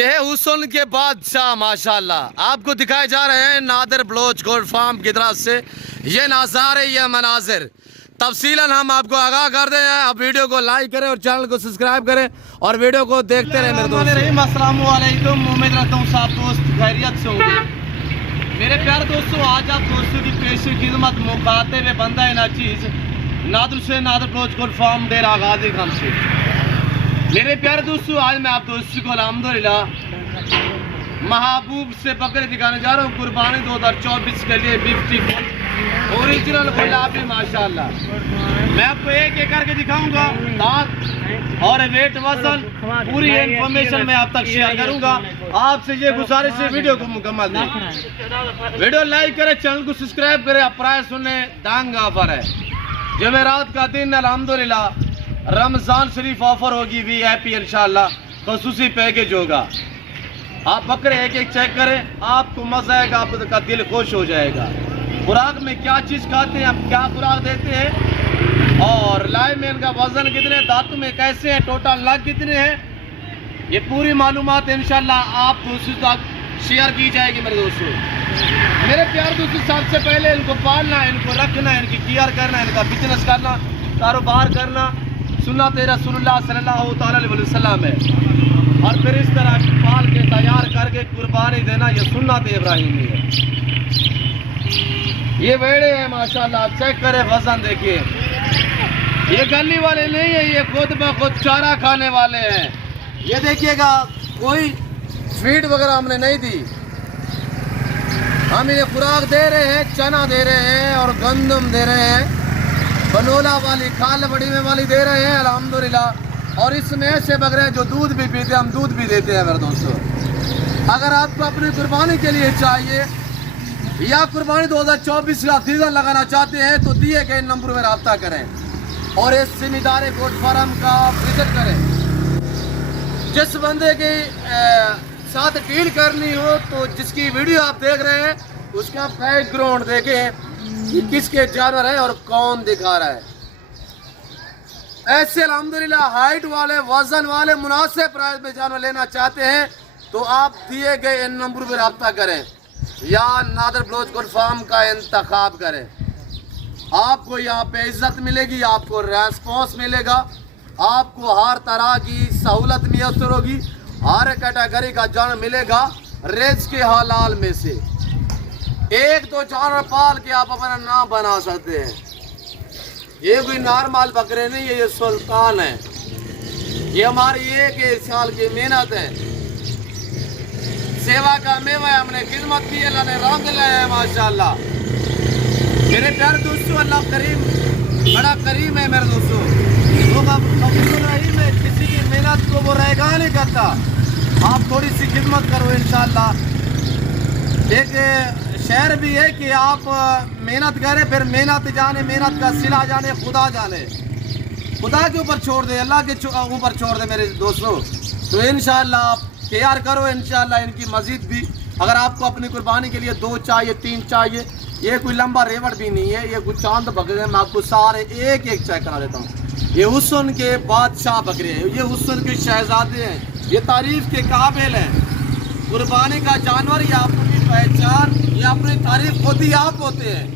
یہ ہے حسن کے بادشاہ ماشاءاللہ. آپ کو دکھائے جا رہے ہیں نادر بلوچ گوٹ فارم کی طرف سے یہ نظارے یہ مناظر. تفصیلاً ہم آپ کو آگاہ کر دیں. آپ ویڈیو کو لائک کریں اور چینل کو سبسکرائب کریں اور ویڈیو کو دیکھتے رہیں. میرے دوستو السلام علیکم. امید رہتا ہوں صاحب دوست خیریت سے ہوں گے. میرے پیارے دوستو آج آپ دوستوں کی پیش خدمت مخاطب بندہ ہے ناچیز نادر بلوچ گوٹ فارم ڈیرہ غازی خان سے. میرے پیارے دوستو آج میں آپ دوستوں کو الحمدللہ محبوب سے بکرے دکھانے جا رہا ہوں. قربانی 2024 کے لیے 50 اوریجنل گلابی ماشاءاللہ. میں آپ کو ایک ایک کر کے دکھاؤں گا دانت اور ویٹ وزن پوری انفارمیشن میں آپ تک شیئر کروں گا. آپ سے یہ گزارش ہے ویڈیو کو مکمل دیں. ویڈیو لائک کریں, چینل کو سبسکرائب کریں. آپ پرائز سنیں ڈانگ آفر ہے جمعرات کا دن الحمدللہ. رمضان شریف آفر ہوگی وی آئی پی انشاءاللہ خصوصی پیکیج ہوگا. آپ بکرے ایک ایک چیک کریں, آپ کو مزہ آئے گا, آپ کا دل خوش ہو جائے گا. خوراک میں کیا چیز کھاتے ہیں, ہم کیا خوراک دیتے ہیں اور لائے میں ان کا وزن کتنے, دانتوں میں کیسے ہیں, ٹوٹل لاگ کتنے ہیں, یہ پوری معلومات انشاءاللہ آپ دوستوں تک شیئر کی جائے گی. میرے دوستوں میرے پیار دوستوں سب سے پہلے ان کو پالنا, ان کو رکھنا, ان کی کیئر کرنا, ان کا بزنس کرنا, کاروبار کرنا سنت رسول اللہ صلی اللہ علیہ وسلم ہے. اور پھر اس طرح پال کے تیار کر کے قربانی دینا یہ سنت ابراہیمی ہے. یہ ویڑے ہیں ماشاءاللہ, چیک کریں وزن دیکھیے. یہ گلی والے نہیں ہیں, یہ خود بخود چارہ کھانے والے ہیں. یہ دیکھیے گا کوئی فیڈ وغیرہ ہم نے نہیں دی, ہم انہیں خوراک دے رہے ہیں, چنا دے رہے ہیں اور گندم دے رہے ہیں, بنولا والی کھال بڑی میں والی دے رہے ہیں الحمدللہ. اور اس میں ایسے بکرے ہیں جو دودھ بھی پیتے ہیں, ہم دودھ بھی دیتے ہیں. میرے دوستو اگر آپ کو اپنی قربانی کے لیے چاہیے یا قربانی 2024 کا سیزن لگانا چاہتے ہیں تو دیے گئے نمبر میں رابطہ کریں اور اس زمیندار گوٹ فارم کا وزٹ کریں. جس بندے کے ساتھ ڈیل کرنی ہو تو جس کی ویڈیو آپ دیکھ رہے ہیں اس کا بیک گراؤنڈ دیکھیں کہ کس کے جانور ہے اور کون دکھا رہا ہے. ایسے الحمدللہ ہائٹ والے, وزن والے, مناسب پرائز میں جانور لینا چاہتے ہیں تو آپ دیے گئے ان نمبر پہ رابطہ کریں یا نادر بلوچ گوٹ فارم کا انتخاب کریں. آپ کو یہاں پہ عزت ملے گی, آپ کو ریسپانس ملے گا, آپ کو ہر طرح کی سہولت میسر ہوگی, ہر کیٹیگری کا جانور ملے گا رزق کے حلال میں سے. ایک دو جانور پال کے آپ اپنا نام بنا سکتے ہیں. یہ کوئی نارمل بکرے نہیں ہے, یہ سلطان ہے. یہ ہماری ایک سال کی محنت ہے, سیوا کا میوہ ہے. ہم نے خدمت کی, اللہ نے رنگ لایا ہے ماشاءاللہ. میرے پیارے دوستو اللہ کریم بڑا کریم ہے. میرے دوستو غفور رحیم ہے, کسی کی محنت کو وہ رائگاں نہیں کرتا. آپ تھوڑی سی خدمت کرو انشاءاللہ. ایک شعر بھی ہے کہ آپ محنت کریں, پھر محنت جانے, محنت کا صلہ جانے, خدا جانے. خدا کے اوپر چھوڑ دے, اللہ کے اوپر چھوڑ دے میرے دوستو. تو انشاءاللہ آپ تیار کرو انشاءاللہ ان کی مزید بھی. اگر آپ کو اپنی قربانی کے لیے 2 چاہیے 3 چاہیے, یہ کوئی لمبا ریوڑ بھی نہیں ہے, یہ کوئی چاند بکرے ہیں. میں آپ کو سارے ایک ایک چیک کرا دیتا ہوں. یہ حسن کے بادشاہ بکرے ہیں, یہ حسن کے شہزادے ہیں, یہ تعریف کے قابل ہیں. قربانی کا جانور یہ اپنی پہچان, یہ اپنی تعریف خود ہی آپ ہوتے ہیں.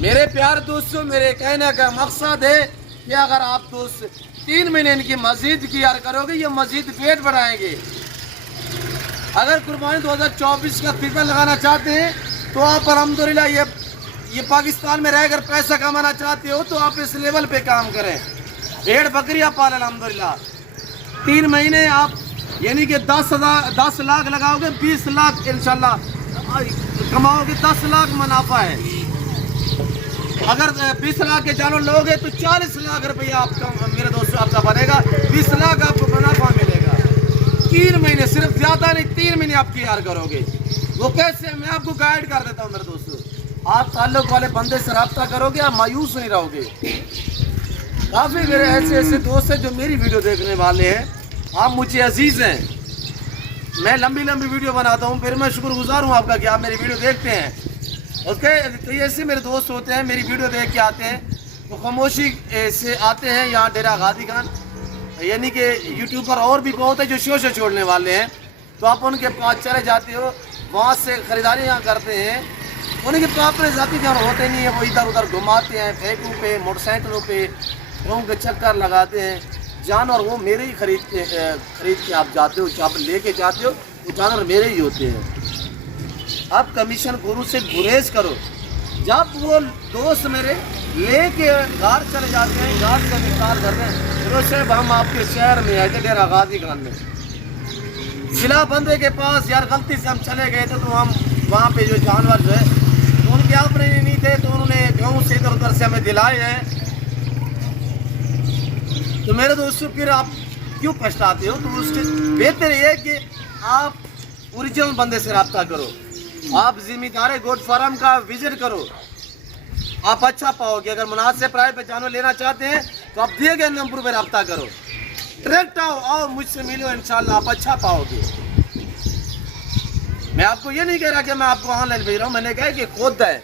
میرے پیارے دوستوں میرے کہنے کا مقصد ہے کہ اگر آپ دوست 3 مہینے ان کی مزید کیئر کرو گے, یہ مزید ویٹ بڑھائیں گے. اگر قربانی 2024 کا سیزن لگانا چاہتے ہیں تو آپ الحمدللہ یہ پاکستان میں رہ کر پیسہ کمانا چاہتے ہو تو آپ اس لیول پہ کام کریں. بھیڑ بکریاں پال الحمدللہ. 3 مہینے آپ یعنی کہ 10 لاکھ لگاؤ گے, 20 لاکھ انشاءاللہ کماؤ گے, 10 لاکھ منافع ہے. اگر 20 لاکھ کے جانور لوگے تو 40 لاکھ روپیہ آپ کا میرے دوستو آپ کا بنے گا. 20 لاکھ آپ کو منافع ملے گا. 3 مہینے, صرف زیادہ نہیں, 3 مہینے آپ کیئر کرو گے. وہ کیسے, میں آپ کو گائیڈ کر دیتا ہوں میرے دوستو. آپ تعلق والے بندے سے رابطہ کرو گے, آپ مایوس نہیں رہو گے. کافی میرے ایسے دوست ہیں جو میری ویڈیو دیکھنے والے ہیں, آپ مجھے عزیز ہیں. میں لمبی ویڈیو بناتا ہوں, پھر میں شکر گزار ہوں آپ کا کہ آپ میری ویڈیو دیکھتے ہیں. کئی ایسے میرے دوست ہوتے ہیں میری ویڈیو دیکھ کے آتے ہیں, وہ خاموشی سے آتے ہیں یہاں ڈیرہ غازی خان यानी कि यूट्यूब पर और भी बहुत है जो शो छोड़ने वाले हैं, तो आप उनके पास चले जाते हो, वहाँ से ख़रीदारी यहाँ करते हैं। उनके पास अपने ज़ाती जानवर होते नहीं है, वो इधर उधर घुमाते हैं, फेंकों पे, मोटरसाइकिलों पे घूम के चक्कर लगाते हैं। जानवर वो मेरे ही खरीद के आप जाते हो, जो आप लेके जाते हो वो जानवर मेरे ही होते हैं। आप कमीशन गुरु से गुरेज करो। जब वो दोस्त मेरे लेके घर चले जाते हैं, घर से निकाल करते हैं, फिर साहब हम आपके शहर में आए थे, डेरा गाजी खान में, जिला बंदे के पास यार गलती से हम चले गए थे, तो हम वहाँ पे जो जानवर जो है तो उनके अपने नहीं थे, तो उन्होंने गाँव से इधर उधर से हमें दिलाए हैं। तो मेरे दोस्तों फिर आप क्यों पछताते हो? तो उसके बेहतर ये है कि आप ओरिजिनल बंदे से रब्ता करो, आप जिम्मेदार गोट फार्म का विजिट करो, आप अच्छा पाओगे। अगर मुनासिब प्राइस पे जानवर लेना चाहते हैं तो आप दिए गए नंबर पे रब्ता करो, डायरेक्ट आओ मुझसे मिलो, इंशाल्लाह आप अच्छा पाओगे। मैं आपको ये नहीं कह रहा कि मैं आपको ऑनलाइन भेज रहा हूँ, मैंने कहा कि खुद है।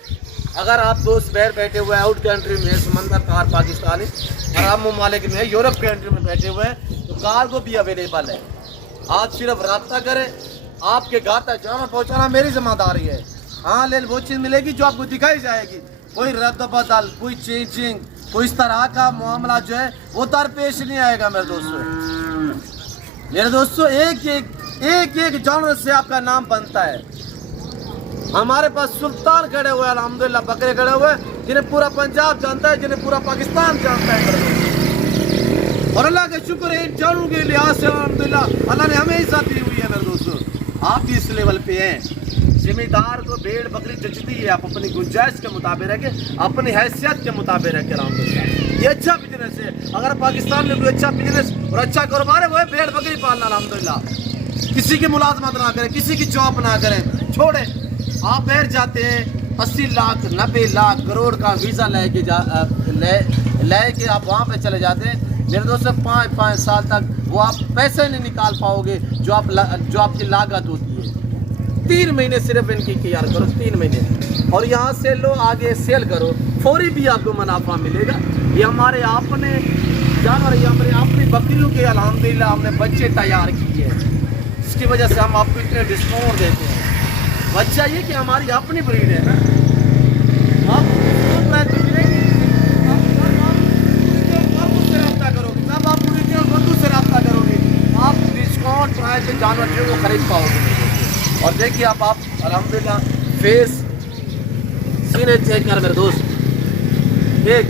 अगर आप दोस्त बाहर बैठे हुए हैं, आउट कंट्री में, समंदर पार पाकिस्तानी अरब ममालिक में, यूरोप कंट्री में बैठे हुए हैं, तो कार्गो भी अवेलेबल है। आप सिर्फ रब्ता करें, आपके घर तक जानवर पहुँचाना मेरी जिम्मेदारी है। हाँ ले वो चीज़ मिलेगी जो आपको दिखाई जाएगी, कोई रद्द बदल, कोई चेंजिंग, कोई इस तरह का मामला जो है वो दरपेश नहीं आएगा मेरे दोस्तों। मेरे दोस्तों एक जानवर से आपका नाम बनता है। हमारे पास सुल्तान खड़े हुए अल्हम्दुलिल्लाह, बकरे खड़े हुए जिन्हें पूरा पंजाब जानता है, जिन्हें पूरा पाकिस्तान जानता है। और अल्लाह का शुक्र है इन जानवरों के लिहाज से अल्हम्दुलिल्लाह अल्लाह ने हमें इज्जत दी हुई है मेरे दोस्तों। आप भी इस लेवल पे हैं। जिम्मेदार को भेड़ बकरी जचती है, आप अपनी गुंजाइश के मुताबिक रखें, अपनी हैसियत के मुताबिक रखें। अल्हम्दुलिल्लाह ये अच्छा बिजनेस है। अगर पाकिस्तान में कोई अच्छा बिजनेस और अच्छा कारोबार है वो है भेड़ बकरी पालना। अल्हम्दुलिल्लाह किसी की मुलाजमत ना करें, किसी की जॉब ना करें, छोड़े। आप बाहर जाते हैं 80 लाख 90 लाख करोड़ का वीज़ा लेके आप वहाँ पे चले जाते हैं। मेरे दोस्तों 5 साल तक वो आप पैसे नहीं निकाल पाओगे जो आपकी लागत होती है। 3 महीने सिर्फ इनकी तैयार करो, 3 महीने, और यहाँ से लो आगे सेल करो, फौरी भी आपको मुनाफा मिलेगा। ये हमारे अपने जानवर, ये हमारे अपनी बकरियों के अल्हम्दुलिल्लाह हमने बच्चे तैयार किए हैं, इसकी वजह से हम आपको इतने डिस्काउंट देते हैं। बच्चा ये कि हमारी अपनी ब्रीड है ना, आप मिलेगी, आप उससे रब्ता करोगे, तब आप बंधु से रब्ता करोगे, आप डिस्काउंट प्राइस से जानवर जो वो खरीद पाओगे। और देखिए आप अल्हम्दुलिल्लाह फेस सीने चेक कर मेरे दोस्त, एक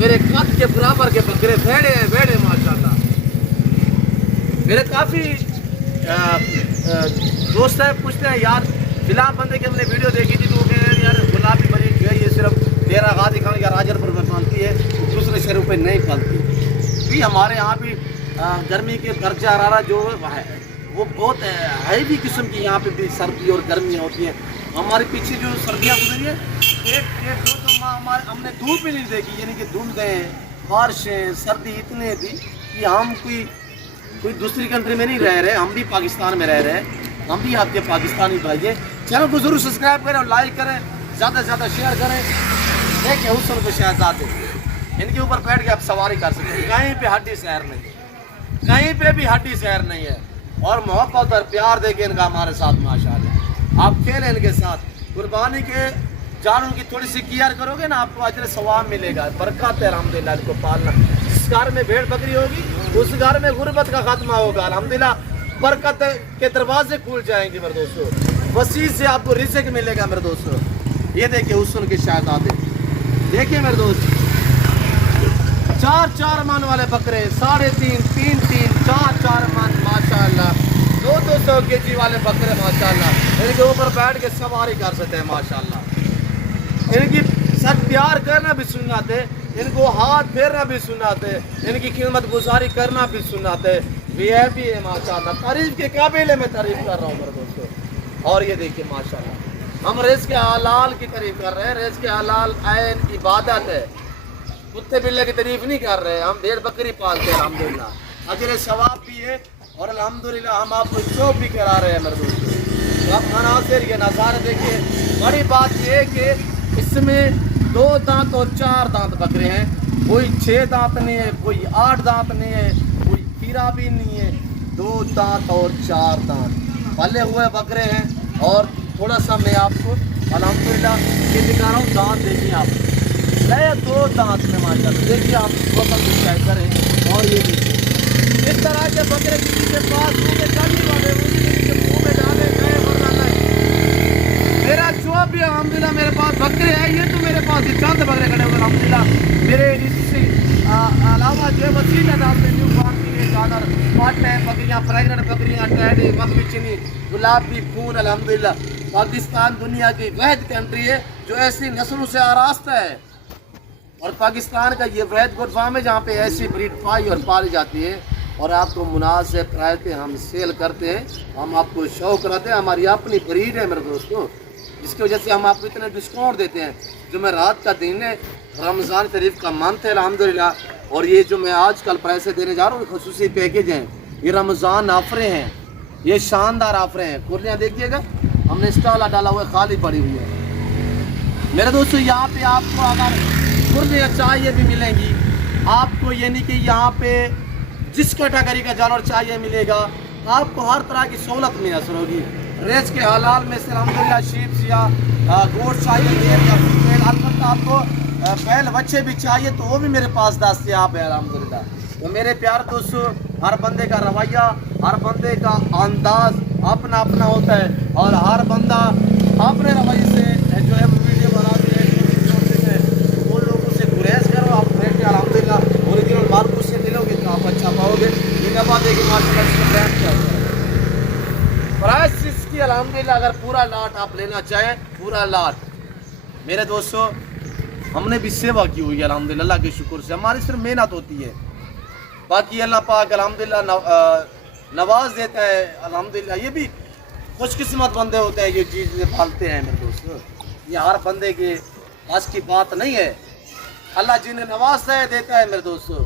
मेरे कद के बराबर के बकरे भेड़े हैं, भेड़े माशाल्लाह। मेरे काफ़ी दोस्त है पूछते हैं यार जिला बंदे की हमने वीडियो देखी थी, तो वो कह रहे हैं यार गुलाबी बनी जो है ये सिर्फ डेरा गाजी खान या राजरपुर में पालती है, दूसरे शहरों पे नहीं पालती। भी हमारे यहाँ भी गर्मी के दर्जा हरारा जो है वो बहुत हैवी किस्म की यहाँ पे भी सर्दी और गर्मियाँ होती हैं। हमारे पीछे जो सर्दियाँ गुजरी है, एक दो माह हमारे हमने धूप ही नहीं देखी, यानी कि धुंध गए, बारिशें, सर्दी इतनी थी कि हम कोई दूसरी कंट्री में नहीं रह रहे, हम भी पाकिस्तान में रह रहे हैं। हम भी आपके पाकिस्तानी भाई हैं। चैनल को जरूर सब्सक्राइब करें और लाइक करें, ज़्यादा से ज़्यादा शेयर करें। देखिए हुस्न के शहजादे, इनके ऊपर बैठ के आप सवारी कर सकते हैं। कहीं पे हड्डी शहर नहीं, कहीं पे भी हड्डी शहर नहीं है। और मोहब्बत और प्यार देके इनका हमारे साथ माशाल्लाह। आप खेलें इनके साथ, कुर्बानी के जानों की थोड़ी सी केयर करोगे ना, आपको अजर सवाब मिलेगा, बरकत है अल्हम्दुलिल्लाह। इनको पालना, जिस घर में भेड़ बकरी होगी उस घर में गुर्बत का खात्मा होगा अल्हम्दुलिल्लाह। बरकत के दरवाजे खुल जाएंगे मेरे दोस्तों, वसी से आपको रिज़्क़ मिलेगा मेरे दोस्तों। ये देखिए हुस्न के शहजादे, देखिए मेरे दोस्त 4 मन वाले बकरे, 3.5 3 4 मन माशाल्लाह, 200 kg वाले बकरे माशाल्लाह। इनके ऊपर बैठ के सवारी कर सकते हैं माशाल्लाह। इनकी सच प्यार करना भी सुनाते, इनको हाथ फेरना भी सुनाते, इनकी खिदमत गुजारी करना भी सुनाते। VIP है माशाल्लाह, तारीफ के काबिल में तारीफ कर रहा हूँ मेरे दोस्तों। और ये देखिए माशाल्लाह हम रिज़्क़ के हलाल की तारीफ कर रहे हैं। रिज़्क़ के हलाल ऐन इबादत है, कुत्ते बिल्ले की तारीफ नहीं कर रहे हैं। हम भेड़ बकरी पालते हैं अल्हम्दुलिल्लाह, अजर सवाब भी है और अल्हम्दुलिल्लाह हम आपको शौक भी करा रहे हैं मेरे दोस्तों। तो आप मनासिर के नज़ारे देखिए। बड़ी बात यह है कि इसमें 2 दांत और 4 दांत बकरे हैं, कोई 6 दांत नहीं है, कोई 8 दांत नहीं है, खीरा भी नहीं है, 2 दांत और 4 दांत पले हुए बकरे हैं। और थोड़ा सा मैं आपको अल्हम्दुलिल्लाह ये दिखा रहा हूँ, दांत देखिए आप, नए 2 दांत में माशाल्लाह, देखिए आप वक्त चेक करें। और ये देखिए इस तरह के बकरे किसी के पास मुँह में डालने वाले मुँह में डाले गए वरना नहीं। मेरा जो भी अल्हम्दुलिल्लाह मेरे पास बकरे हैं, ये तो मेरे पास चंद बकरे खड़े हुए अल्हम्दुलिल्लाह। मेरे इससे अलावा जो है वसील अंदाज में न्यू फार्म के लिए जानवर पाट है, बकरियाँ प्रेगनेंट बकरियाँ, टैडी, मखमी चीनी, गुलाबी खून अल्हम्दुलिल्लाह। पाकिस्तान दुनिया की वहद कंट्री है जो ऐसी नस्लों से आरास्ता है, और पाकिस्तान का ये वहद गुड फार्म है जहाँ पे ऐसी ब्रीड पाई और पाली जाती है। और आपको मुनासिब प्राइस हम सेल करते हैं, हम आपको शो कराते हैं, हमारी अपनी ब्रीड है मेरे दोस्तों, जिसकी वजह से हम आपको इतने डिस्काउंट देते हैं। जो मैं रात का दिन है, रमज़ान शरीफ का मंथ है अल्हम्दुलिल्लाह, और ये जो मैं आजकल पैसे देने जा रहा हूँ खुसूसी पैकेज हैं, ये रमज़ान ऑफरें हैं, ये शानदार ऑफरें हैं। कुर्लियाँ देखिएगा, हमने स्टॉल डाला हुआ है, खाली पड़ी हुई है मेरे दोस्तों। यहाँ पे आपको अगर कुर्लियाँ चाहिए भी मिलेंगी आपको, यानी कि यहाँ पे जिस कैटेगरी का जानवर चाहिए मिलेगा आपको, हर तरह की सहूलत मैसर होगी। रेस के हालात में से अल्हम्दुलिल्लाह शीप्स या गोश्त चाहिए या फीमेल, अलबत्ता आपको बैल बच्चे भी चाहिए तो वो भी मेरे पास दस्तयाब है अल्हम्दुलिल्लाह। तो मेरे प्यार दोस्तों, हर बंदे का रवैया, हर बंदे का अंदाज अपना अपना होता है, और हर बंदा अपने रवैये से जो है वीडियो बनाते हैं, वो लोगों से गुरेज करो। आप रेट के अल्हम्दुलिल्लाह ओरिजिनल मार्केट से मिलोगे तो आप अच्छा पाओगे। ये दफा देखिए माशाल्लाह इसका ब्रांड क्या होता है, प्राइस इसकी अल्हम्दुलिल्लाह। अगर पूरा लाट आप लेना चाहें, पूरा लाट मेरे दोस्तों, हमने भी सेवा की हुई है अल्हम्दुलिल्लाह, अल्लाह के शुक्र से। हमारी सिर्फ मेहनत होती है, बाकी अल्लाह पाक अल्हम्दुलिल्लाह नवाज देता है अल्हम्दुलिल्लाह। ये भी खुशकिस्मत बंदे होते हैं ये चीज़ पालते हैं मेरे दोस्तों, ये हर बंदे के पास की बात नहीं है, अल्लाह जिन्हें नवाजता है देता है मेरे दोस्तों।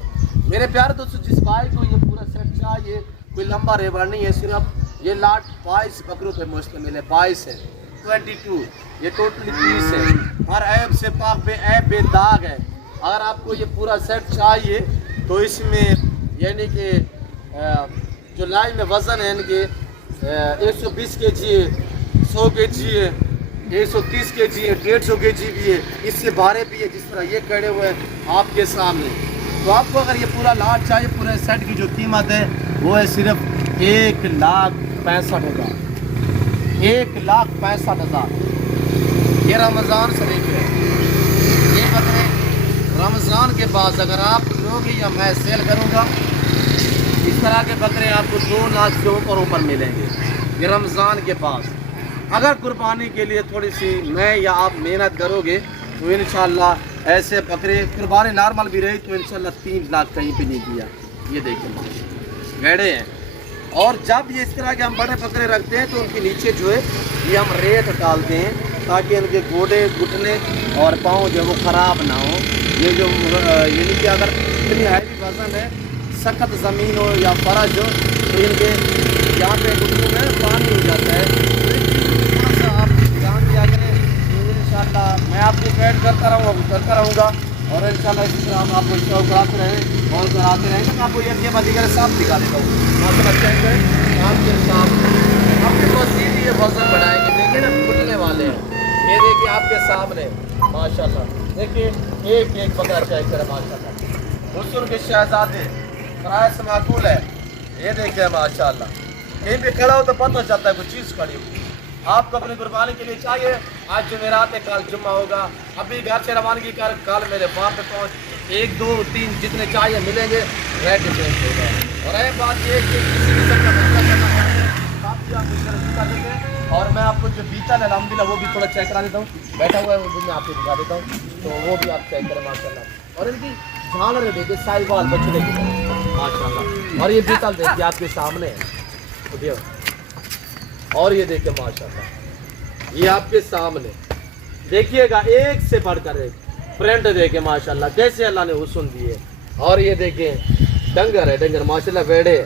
मेरे प्यारे दोस्तों, जिस भाई को ये पूरा सेट चाहिए, कोई लंबा रेवर नहीं है, सिर्फ ये लाट 22 बकरों पे मुश्तमिल है, 22 है, 22 ये टोटली 30 है, हर ऐब से पाक बे ऐब बेदाग है। अगर आपको ये पूरा सेट चाहिए तो इसमें यानी कि जो लाइन में वज़न है इनके 120 kg है, 100 kg है, 130 kg है, 150 kg भी है, इससे भारे भी है, जिस तरह ये खड़े हुए हैं आपके सामने। तो आपको अगर ये पूरा लाट चाहिए, पूरे सेट की जो कीमत है वो है सिर्फ 1,65,000, 1,65,000। ये रमज़ान शरीफ है, ये बकरे रमज़ान के बाद अगर आप लोगे या मैं सेल करूँगा, इस तरह के बकरे आपको 2 लाख से ऊपर मिलेंगे ये रमज़ान के पास। अगर कुर्बानी के लिए थोड़ी सी मैं या आप मेहनत करोगे तो इंशाल्लाह ऐसे बकरे, कुर्बानी नॉर्मल भी रही तो इंशाल्लाह 3 लाख कहीं पे नहीं किया। ये देखिए गहरे हैं, और जब ये इस तरह के हम बड़े बकरे रखते हैं तो उनके नीचे जो है ये हम रेत डालते हैं ताकि इनके गोडे, घुटने और पाँव जो है वो ख़राब ना हो। ये जो यानी कि अगर इतनी हैवी वज़न है, सख्त ज़मीन हो या फर्श हो तो इनके यहाँ पे घुटनों में पानी हो जाता है। तो थोड़ा सा आप ध्यान दिया करें, तो इंशाल्लाह मैं आपको गाइड करता रहूँगा और इंशाल्लाह इसी तरह हम आपको शो कराते रहें और कराते रहेंगे। मैं आपको ये बात साफ दिखा देता हूँ, माशाल्लाह चेक करें आपके साथ आपके मज़ीद ये वज़न बढ़ाएंगे। देखिए ना घुटने वाले हैं, ये देखिए आपके सामने माशाल्लाह, देखिए एक एक बकरा चेक करें माशाल्लाह, हुस्न के शहजादे, प्राइस माकूल है। ये देखिए माशाल्लाह, कहीं भी खड़ा हो तो पता चलता है कोई चीज़ खड़ी हुई। आपको अपनी कुर्बानी के लिए चाहिए, आज जुमेरात है, कल जुम्मा होगा, अभी घर से रवानगी कर कल मेरे फार्म पे पहुँच, 1 2 3 जितने चाहिए मिलेंगे, रेट डिफरेंस होगा। और एक बात ये कि किसी किस्म का मसला करना चाहते हैं आप भी आप मुझसे रब्ता कर देते हैं। और मैं आपको जो बीतल है अल्हम्दुलिल्लाह वो भी थोड़ा चेक करा देता हूँ, बैठा हुआ है वो भी मैं आपको दिखा देता हूँ, तो वो भी आप चेक करें माशाल्लाह। और इनकी झालर है देखिए, साहिवाल बच्चे देखिए माशाल्लाह, और ये बीतल देखिए आपके सामने है, और ये देखिए माशाल्लाह ये आपके सामने देखिएगा, एक से बढ़कर एक प्रिंट देखे माशाल्लाह कैसे अल्लाह ने हुस्न दिए। और ये देखें डंगर है, डंगर माशाल्लाह बेड़े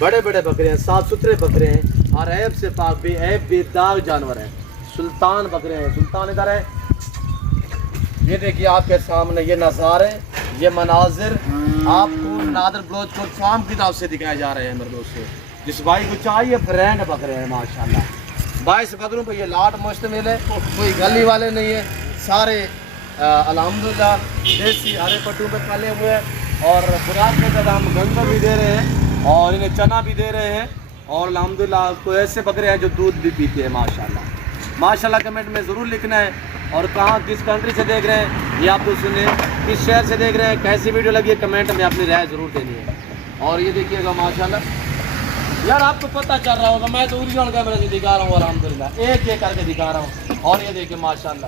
बड़े बड़े बकरे हैं, साफ सुथरे बकरे हैं, और ऐब से पाक भी ऐब बेदाग जानवर है, सुल्तान बकरे हैं। सुल्तान इधर है, ये देखिए आपके सामने ये नज़ारे, ये मनाजिर आपको نادر بلوچ کوٹ فارم کی طرف سے دکھائے جا رہے ہیں میرے دوستوں. جس بھائی کو چاہیے برانڈ بکرے ہیں ماشاءاللہ. 22 بکروں پہ یہ لاٹ مشتمل ہے, کوئی گلی والے نہیں ہے, سارے الحمدللہ دیسی ہرے پٹوں پہ پالے ہوئے ہیں. اور خوراک کے ساتھ ہم گندم بھی دے رہے ہیں اور انہیں چنا بھی دے رہے ہیں. اور الحمدللہ کوئی ایسے بکرے ہیں جو دودھ بھی پیتے ہیں ماشاءاللہ. ماشاءاللہ کمنٹ میں ضرور لکھنا ہے, اور کہاں کس کنٹری سے دیکھ رہے ہیں یہ آپ کو سنیں, کس شہر سے دیکھ رہے ہیں, کیسی ویڈیو لگی ہے, کمنٹ میں اپنی رائے ضرور دینی ہے. اور یہ دیکھیے گا ماشاءاللہ, یار آپ کو پتہ چل رہا ہوگا میں تو اوریجنل کیمرے سے دکھا رہا ہوں الحمدللہ, ایک ایک کر کے دکھا رہا ہوں. اور یہ دیکھیں ماشاءاللہ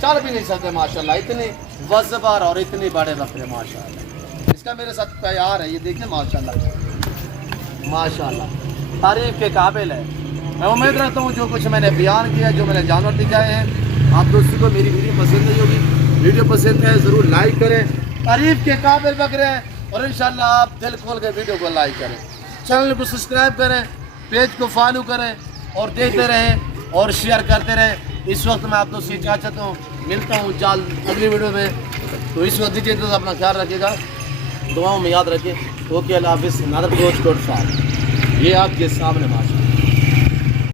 چل بھی نہیں سکتے ماشاءاللہ, اتنی وزبار اور اتنی بڑے بکرے ماشاءاللہ. اس کا میرے ساتھ پیار ہے, یہ دیکھیں ماشاءاللہ ماشاءاللہ تعریف کے قابل ہے. میں امید رکھتا ہوں جو کچھ میں نے بیان کیا, جو میں نے جانور دکھائے ہیں, آپ دوستوں کو میری ویڈیو پسند نہیں ہوگی. ویڈیو پسند ہے ضرور لائک کریں, تعریف کے قابل بکرے ہیں. اور انشاءاللہ آپ دل کھول کے ویڈیو کو لائک کریں, چینل کو سبسکرائب کریں, پیج کو فالو کریں اور دیکھتے رہیں اور شیئر کرتے رہیں. اس وقت میں آپ دوست سے اجازت ہوں, ملتا ہوں جلد اگلی ویڈیو میں. تو اس وقت دیجیے تو اپنا خیال رکھیے گا, دعاؤں میں یاد رکھیں. اوکے اللہ حافظ. نادر بلوچ کوٹ فارم یہ آپ کے سامنے ماشاءاللہ.